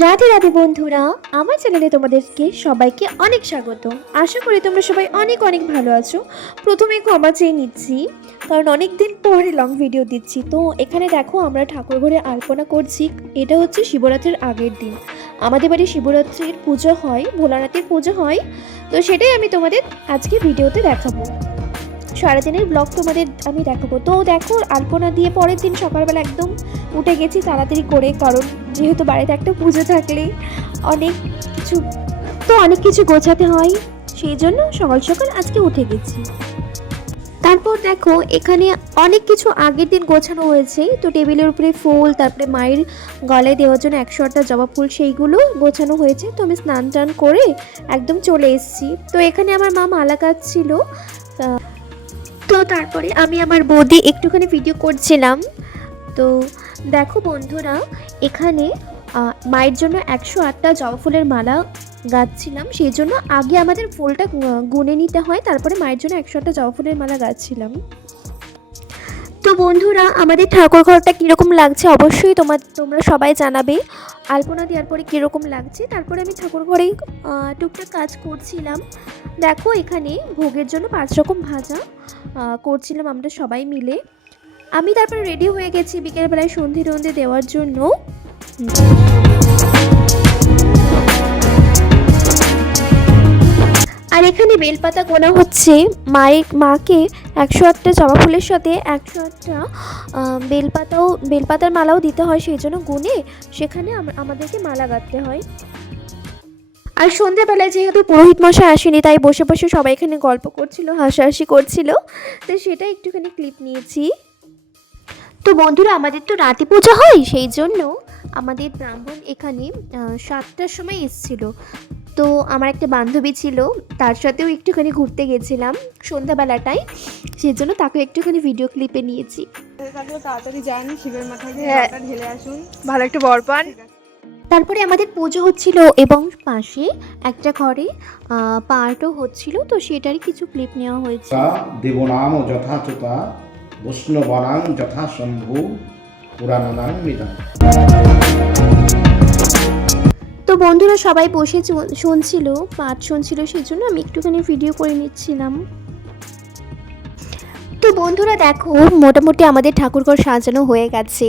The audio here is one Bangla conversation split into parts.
রাধে রাধে বন্ধুরা, আমার চ্যানেলে তোমাদেরকে সবাইকে অনেক স্বাগত। আশা করি তোমরা সবাই অনেক অনেক ভালো আছো। প্রথমে ক্ষমা চেয়ে নিচ্ছি, কারণ অনেক দিন পরে লং ভিডিও দিচ্ছি। তো এখানে দেখো আমরা ঠাকুর ঘরে আলপনা করছি। এটা হচ্ছে শিবরাত্রির আগের দিন। আমাদের বাড়ি শিবরাত্রির পুজো হয়, ভোলানাথের পুজো হয়। তো সেটাই আমি তোমাদের আজকে ভিডিওতে দেখাবো। সারাদিনের ব্লগ তোমাদের আমি দেখাবো। তো দেখো, আলপনা দিয়ে পরের দিন সকালবেলা একদম উঠে গেছি তাড়াতাড়ি করে, কারণ যেহেতু বাড়িতে একটা পুজো থাকলে অনেক কিছু গোছাতে হয়, সেই জন্য সকাল সকাল আজকে উঠে গেছি। তারপর দেখো এখানে অনেক কিছু আগের দিন গোছানো হয়েছে। তো টেবিলের উপরে ফুল, তারপরে মায়ের গলায় দেওয়ার জন্য 108টা জবা ফুল, সেইগুলো গোছানো হয়েছে। তো আমি স্নান টান করে একদম চলে এসেছি। তো এখানে আমার মা মালা কাটছিল। তো তারপরে আমি আমার বৌদি একটুখানি ভিডিও করছিলাম। তো দেখো বন্ধুরা, এখানে মায়ের জন্য 108টা জবা ফুলের মালা গাঁথছিলাম। সেই জন্য আগে আমাদের ফুলটা গুনে নিতে হয়, তারপরে মায়ের জন্য 108টা জবা ফুলের মালা গাঁথছিলাম। তো বন্ধুরা, আমাদের ঠাকুর ঘরটা কীরকম লাগছে অবশ্যই তোমরা সবাই জানাবে। আলপনা দেওয়ার পরে কীরকম লাগছে। তারপরে আমি ঠাকুর ঘরেই টুকটাক কাজ করছিলাম। দেখো এখানে ভোগের জন্য 5 রকম ভাজা করছিলাম আমরা সবাই মিলে। আমি তারপরে রেডি হয়ে গেছি বিকেলবেলায় সন্ধে টন্ধে দেওয়ার জন্য। আর এখানে বেলপাতা গোনা হচ্ছে। মাকে 108টা জবা ফুলের সাথে 108টা বেলপাতার মালাও দিতে হয়, সেই জন্য গুনে সেখানে আমাদেরকে মালা গাঁথতে হয়। আর সন্ধ্যেবেলায় যেহেতু পুরোহিত মশাই আসেনি, তাই বসে বসে সবাই এখানে গল্প করছিল, হাসাহাসি করছিল। তো সেটা একটুখানি ক্লিপ নিয়েছি। তো বন্ধুরা, আমাদের তো রাতে পূজা হয়, সেই জন্য আমাদের ব্রাহ্মণ এখানে 7টার সময় এসেছিল। তো আমার একটা বান্ধবী ছিল, তার সাথেও একটুখানি ঘুরতে গেছিলাম সন্ধ্যাবেলাটায়, সেই জন্য তাকে একটুখানি ভিডিও ক্লিপে নিয়েছি। তাড়াতাড়ি যান, শিবের মাথায় ঢেলে আসুন, ভালো একটা বর পান। তারপরে আমাদের পুজো হচ্ছিল এবং পাশে একটা ঘরে পার্টও হচ্ছিল। তো সেটারই কিছু ক্লিপ নেওয়া হয়েছে। দেবনাম যথাচতা বৈষ্ণবানাং যথা শম্ভু পুরাণানাং মিদং। তো বন্ধুরা সবাই বসে শুনছিল, পাঠ শুনছিল, সেই জন্য আমি একটুখানি ভিডিও করে নিচ্ছিলাম। তো বন্ধুরা দেখো, মোটামুটি আমাদের ঠাকুরঘর সাজানো হয়ে গেছে।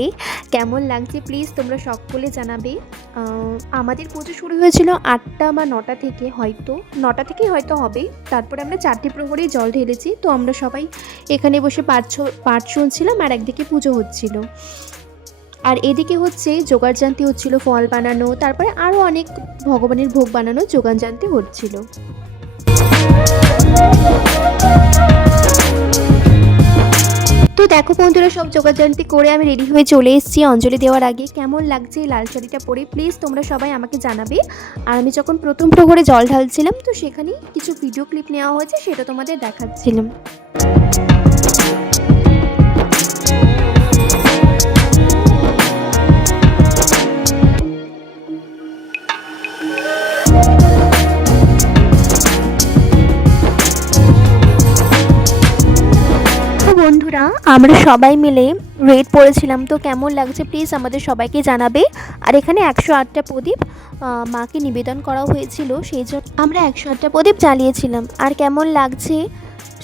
কেমন লাগছে প্লিজ তোমরা সকলে জানাবে। আমাদের পুজো শুরু হয়েছিল 8টা বা 9টা থেকে, হয়তো 9টা থেকেই হয়তো হবে। তারপরে আমরা 4টে প্রহরেই জল ঢেলেছি। তো আমরা সবাই এখানে বসে পাঠ শুনছিলাম, আর একদিকে পুজো হচ্ছিল। আর এদিকে হচ্ছে যোগাড়যান্তি হচ্ছিল, ফল বানানো, তারপরে আরও অনেক ভগবানের ভোগ বানানো যোগাড়যান্তি হচ্ছিল। তো দেখো বন্ধুরা, সব যোগাড়যান্তি করে আমি রেডি হয়ে চলে এসেছি অঞ্জলি দেওয়ার আগে। কেমন লাগছে এই লাল শাড়িটা পরে প্লিজ তোমরা সবাই আমাকে জানাবে। আর আমি যখন প্রথম প্রহরে জল ঢালছিলাম, তো সেখানে কিছু ভিডিও ক্লিপ নেওয়া হয়েছে, সেটা তোমাদের দেখাচ্ছিলাম। বন্ধুরা, আমরা সবাই মিলে রেড পড়েছিলাম। তো কেমন লাগছে প্লিজ আমাদের সবাইকে জানাবে। আর এখানে 108টা প্রদীপ মাকে নিবেদন করা হয়েছিল, সেই জন্য আমরা 108টা প্রদীপ জ্বালিয়েছিলাম। আর কেমন লাগছে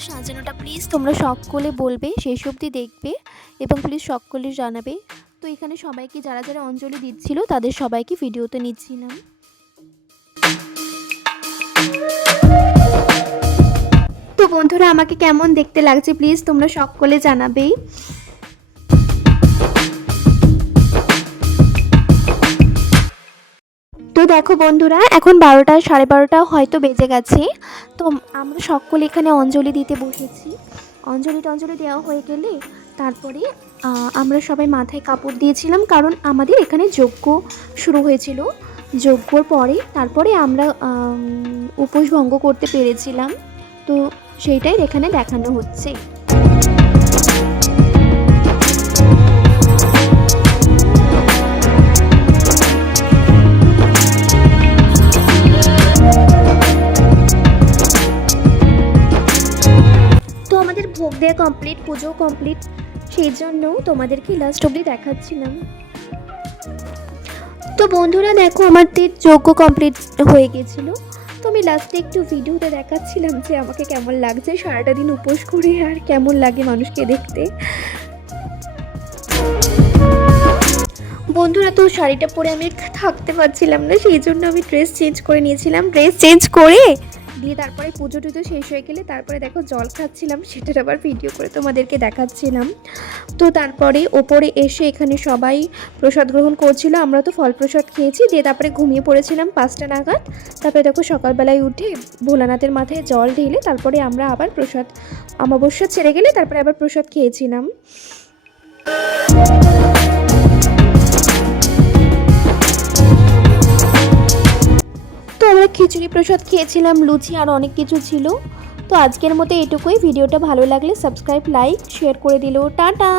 সাজানোটা প্লিজ তোমরা সকলে বলবে, শেষ অবধি দেখবে এবং প্লিজ সকলে জানাবে। তো এখানে সবাইকে যারা যারা অঞ্জলি দিচ্ছিল তাদের সবাইকে ভিডিওতে নিচ্ছিলাম। তো বন্ধুরা, আমাকে কেমন দেখতে লাগছে প্লিজ তোমরা সকলে জানাবে। তো দেখো বন্ধুরা, এখন 12টা, 12:30 হয়তো বেজে গেছে। তো আমরা সকলে এখানে অঞ্জলি দিতে বসেছি। অঞ্জলি দেওয়া হয়ে গেলে তারপরে আমরা সবাই মাথায় কাপড় দিয়েছিলাম, কারণ আমাদের এখানে যজ্ঞ শুরু হয়েছিল। যজ্ঞর পরে তারপরে আমরা উপোস ভঙ্গ করতে পেরেছিলাম। তো সেইটাই এখানে দেখানো হচ্ছে। তো আমাদের ভোগ দেওয়া কমপ্লিট, পুজো কমপ্লিট, সেই জন্য তোমাদেরকে লাস্ট অবধি দেখাচ্ছিলাম। তো বন্ধুরা দেখো, আমাদের যজ্ঞ কমপ্লিট হয়ে গেছিলো। তো আমি লাস্টে একটু ভিডিওতে দেখাচ্ছিলাম যে আমাকে কেমন লাগছে সারাটা দিন উপোস করে, আর কেমন লাগে মানুষকে দেখতে। বন্ধুরা, তো শাড়িটা পরে আমি থাকতে পারছিলাম না, সেই জন্য আমি ড্রেস চেঞ্জ করে নিয়েছিলাম। ড্রেস চেঞ্জ করে দিয়ে তারপরে পুজো টুজো শেষ হয়ে গেলে তারপরে দেখো জল খাচ্ছিলাম, সেটার আবার ভিডিও করে তোমাদেরকে দেখাচ্ছিলাম। তো তারপরে ওপরে এসে এখানে সবাই প্রসাদ গ্রহণ করছিল, আমরা তো ফল প্রসাদ খেয়েছি, দিয়ে তারপরে ঘুমিয়ে পড়েছিলাম 5টা নাগাদ। তারপরে দেখো সকালবেলায় উঠে ভোলানাথের মাথায় জল ঢেলে তারপরে আমরা আবার প্রসাদ, অমাবস্যা ছেড়ে গেলে তারপরে আবার প্রসাদ খেয়েছিলাম। তো আমরা খিচুড়ি প্রসাদ খেয়েছিলাম, লুচি আর অনেক কিছু ছিল। তো আজকের মতো এটুকুই। ভিডিওটা ভালো লাগলে সাবস্ক্রাইব, লাইক, শেয়ার করে দিলো। টাটা।